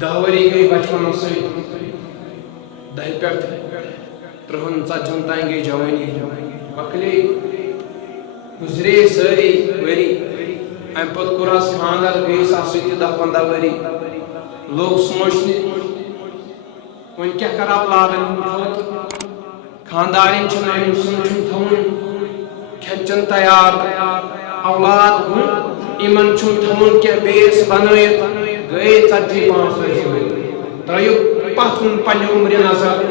دہوری گئی بچپن سے دہ پہ ترہن ژتجن تین گئی جوانی مکلے گزرے ساری وری ام پتہ کورس خاندر گئی سی 10-15 وری لوگ سوچنے ون کیا کرا لاگن خاندارن تھون کھین چن تیار اولاد ایمن تھون کی بیس بنائت گئی 40-45 وری ترو پت کن پنہ عمر نظر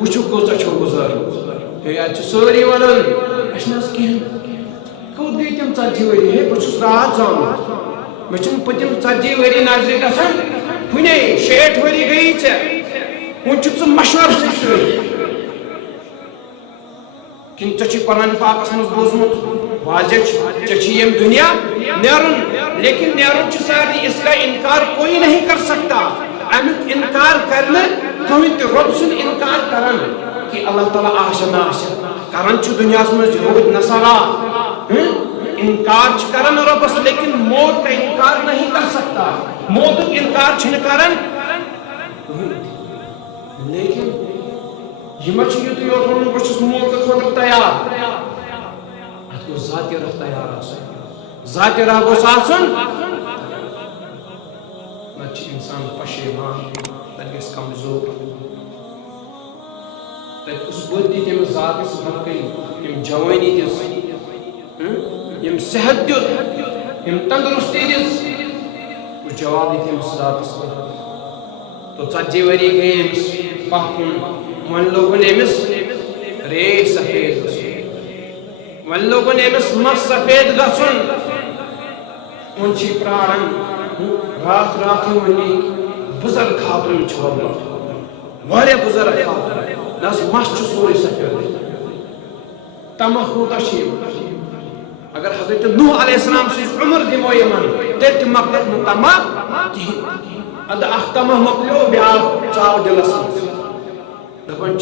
وچو کوتا چھو گزار ہے اتھ سوری ونان اس کہین کوت گئی تم 40 وری ہے بہت رات زامت مجھے پتم 40 وری نظر گھان کنے 60 وری گئی ون ثہ مشور سی کن ٹھیک قرآن پاکس مز بوزمت واضح یم دنیا نیرن لیکن نیرن سارے اس کا انکار کوئی نہیں کر سکتا امیک انکار کرنا کہیں تہ رب سن انکار کرن کہ اللہ تعالیٰ آشنا کرن دنیا مز یہود نصارا انکار کرن ربس لیکن موت کا انکار نہیں کر سکتا موت انکار کرن لیکن یہ مچ یوت یوت ون بس موت خاطر تیار ات گو ذاتی راہ تیار ذاتی راہ گوس آسن نت انسان پشیمان تت گھس کمزور تت اس بدی تمس ذاتس برقی یم جوانی دس یم صحت دیت یم تندرستی دس اس جواب دی تمس ذاتس تو 40 وری گئی امس پہن ون لوگن امس ریش سفید ون لوگن امس مس سفید گھن ون پرارن رات رات ونی بزرگ خاتون واریاہ بزرگ خاتون نس مس سوری سفید تمہ کوتہ اگر حضرت نوح علیہ السلام سی عمر دمو یمن تیل تہ مکلک نہ تمہ کہین اد اخ تمہ مکلیو بیاکھ ژاو دلس مز دپان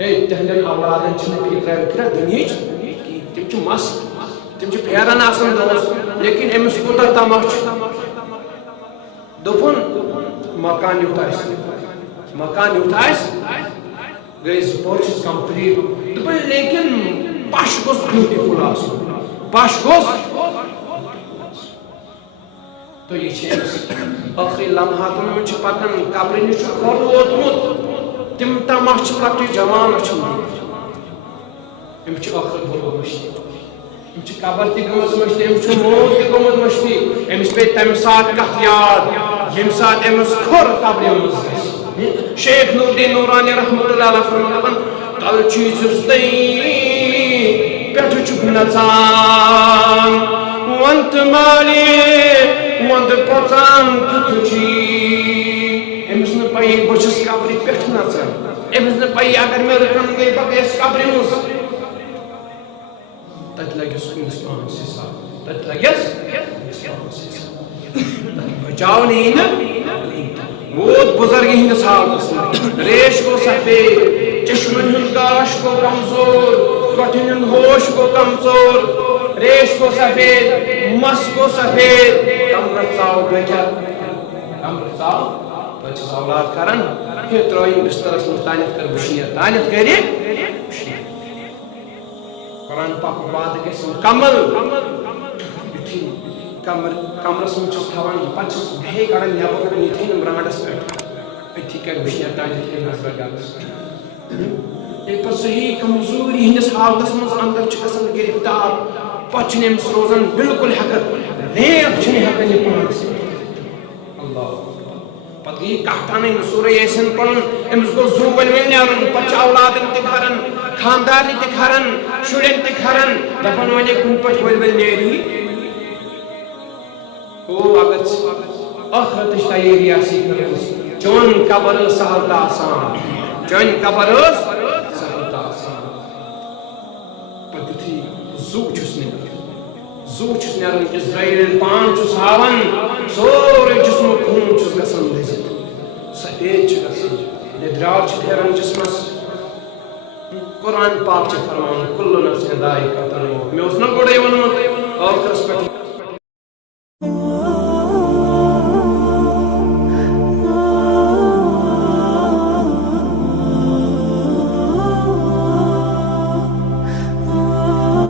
ہے تہندین اولادن فکر دنیا تم مس تم پھیران آسان دس لیکن امس کوتہ تمہ دپن مکان یوت گئی 2 پورچز کمپلیٹ دپن لیکن پش گوس بیوٹیفل آسن پش گوس تو یہ آخری لمحاتن من پکان قبر نش کھول ووتمت تم تمہ لکٹی جوان ام آخر گومت مشتی ام قبر تہ گمت مشتی ام موت تہ گومت مشتی امس پہ تمہ سات کت یاد یم سات امس کھور قبر مز شیخ نور الدین نورانی رحمۃ اللہ علیہ فرمان تل چیزس تئی پٹھ چھ نژان ونت مالی وند پوچان کت چی امس نہ پی بچس قبر پٹھ نژان امس نہ پی اگر مے رکن گئی بگیس قبر مز تت لگس انسان حساب تت لگس بچاؤ نہیں نا ووت بزرگ ہندس حالتس ریش گو سفید چشمن ہند گاش گو کمزور کٹھن ہند ہوش گو کمزور ریش گو سفید مس گو سفید کمرت ژاو بچت کمرت ژاو بچس اولاد کرن یہ ترٲیِن بسترس منٛز تانیتھ کر وشیر تانیتھ کر قرآن پاک بات گژھِ مکمل یُتھُے کمرس منٛز چھُس تھاوان پتہٕ چھُس بیٚیہِ کڑان نٮ۪بر کُن یِتھٕے نہٕ برانڈس پٮ۪ٹھ أتھی کر وشیر تانیتھ کر نظر گرس ییٚلہِ پتہٕ صحیح کمزوری ہندس حالتس منٛز اندر چھُ گژھان گرفتار پتہٕ چھُنہٕ أمِس روزان بالکل ہٮ۪کان ریپ چھُنہٕ ہٮ۪کان یہِ پانس اللہ پتہٕ گٔیہِ کتھ انٕنۍ سورہ یاسین پرُن أمِس گوٚو زُو ؤلۍ ؤلۍ نیرُن پتہٕ چھِ اولادن تہِ کھران خاندارنہِ تہِ کھران شُرٮ۪ن تہِ کھران دپان وۄنۍ کُنہِ پٲٹھۍ ؤلۍ ؤلۍ نیری اگر ٲخرتٕچ تیٲری آسی کٔرمٕژ چون قبر ٲس سہل تہٕ آسان چون قبر ٲس سہل تہٕ آسان پتہٕ یُتھُے زُو چھُس نیران اسرائیل پان چھُس ہاوان سورُے جسمُک خوٗن چھُس گژھان لٔزِتھ سفید چھُ گژھان لیدرار چھُ پھیران جسمس قرآن پاک چھ فرمان کل نفس ذائقۃ الموت میں اس نہ گوڑے ونمت ٲخرس پٮ۪ٹھ